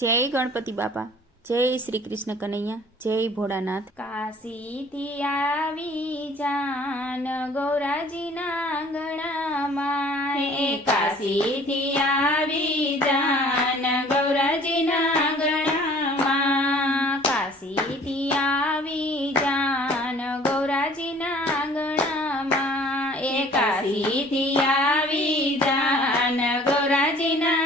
જય ગણપતિ બાપા, જય શ્રી કૃષ્ણ કનૈયા, જય ભોળાનાથ। કાશીથી આવી જાન ગૌરાજીના આંગણામાં, કાશીથી આવી જાન ગૌરાજીના આંગણામાં, કાશીથી આવી જાન ગૌરાજીના આંગણામાં, કાશીથી આવી જાન ગૌરાજીના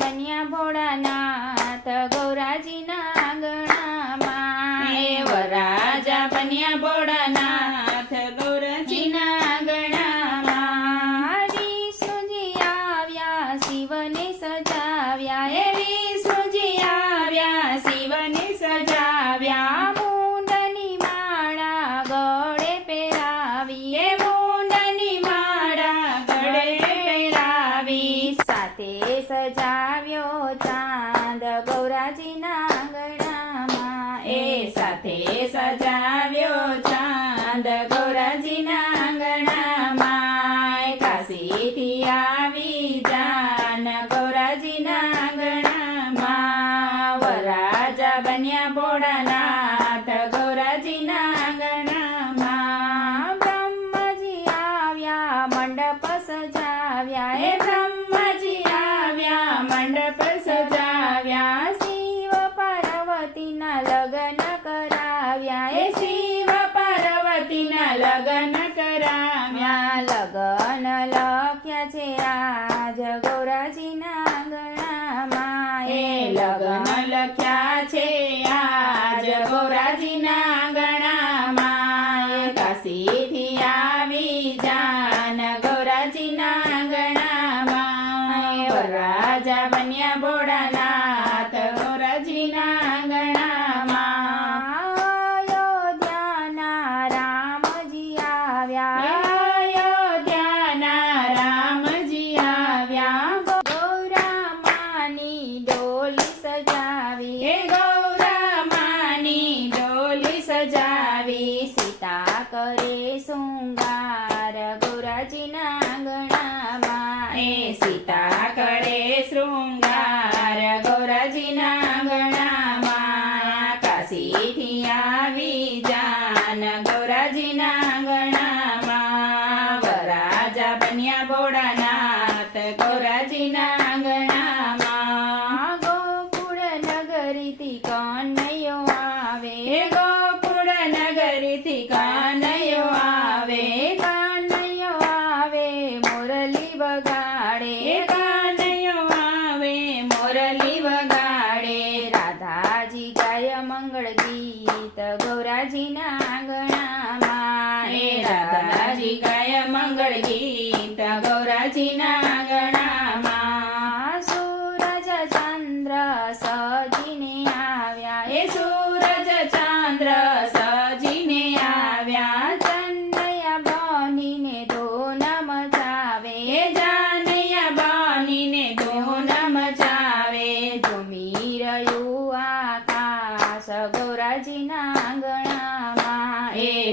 બન્યા ભોળાનાથ ગૌરાજીના આંગણામાં, વરરાજા બન્યા ભોળાનાથ ગૌરાજીના આંગણામાં। વિષ્ણુજી આવ્યા શિવને સજાવ્યા, વિષ્ણુજી આવ્યા શિવને સજાવ્યા, મુંડની માળા ગળે પહેરાવી, મુંડની માળા ગળે પહેરાવી, સાથે સજાવ્યો ચાંદ ગૌરાજીના આંગણામાં, સાથે સજાવ્યો ચાંદ ગૌરાજીના આંગણામાં, કાશીથી આવી જાન ગૌરાજીના આંગણામાં, વરરાજા બન્યા ભોળાનાથ ગૌરાજીના આંગણામાં, બ્રહ્માજી આવ્યા મંડપ સજાવ્યા, બ્રહ્માજી આવ્યા મંડપ સજાવ્યા, શિવ પાર્વતીના લગ્ન કરાવ્યા, શિવ પાર્વતીના લગ્ન કરાવ્યા, લગ્ન લખ્યા છે આજ ગૌરાજીના આંગણામાં, લગ્ન લખ્યા છે આજ ગૌરાજીના આંગણામાં, કાશીથી આવી જાન ગૌરાજીના આંગણામાં, વરરાજા બન્યા ભોળાનાથ ગૌરાજીના આંગણામાં, અયોધ્યાના રામજી આવ્યા, અયોધ્યાના રામજી આવ્યા, ગૌરામાની ડોલી સજાવી, ગૌરામાની ડોલી સજાવી, સીતા કરે શૃંગાર ગૌરાજીના આંગણામાં, સીતા કરે શૃંગાર ગૌરાજીના આંગણામાં, કાશીથી આવી જાન ગૌરાજીના આંગણામાં, વરરાજા બન્યા ભોળાનાથ ગૌરાજીના આંગણામાં, ગોકુળ નગરીથી કનૈયો આવે, ગોકુળ નગરીથી કનૈયો આવે, કનૈયો આવે મુરલી વગાડે, કનૈયો આવે મુરલી વગાડે, રાધાજી ગાય મંગળ ગીત ગૌરાજીના આંગણામાં, રાધાજી ગાય મંગળ ગીત ગૌરાજીના આંગણામાં, સૂરજ ચંદ્ર સજીને આવ્યા, સૂરજ ચંદ્ર સજીને આવ્યા, જાનૈયા બનીને ધૂન મચાવે, જાનૈયા બનીને ધૂન મચાવે, ઝૂમી રહ્યું આકાશ ગૌરાજીના આંગણામાં,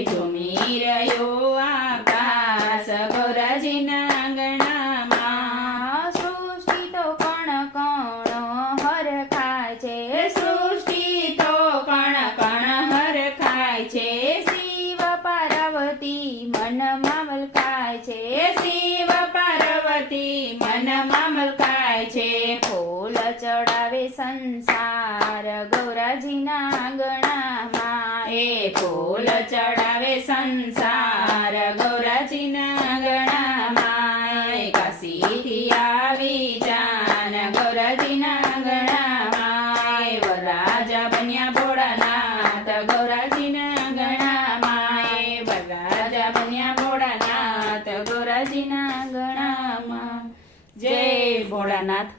ઝૂમી રહ્યું આકાશ ગૌરાજીના આંગણામાં, સૃષ્ટિ તો કણ કણ હરખાય છે, સૃષ્ટિ તો કણ કણ હરખાય છે, શિવ પાર્વતી મનમાં મલકાય છે, શિવ પાર્વતી મનમાં મલકાય છે, ફૂલ ચડાવે સંસાર ગૌરાજીના આંગણામાં, ફૂલ ચડાવે સંસાર ગૌરાજીના આંગણામાં, કાશીથી આવી જાન ગૌરાજીના આંગણામાં, વરરાજા બન્યા ભોળાનાથ ગૌરાજીના આંગણામાં, વરરાજા બન્યા ભોળાનાથ ગૌરાજીના આંગણામાં। જય ભોળાનાથ।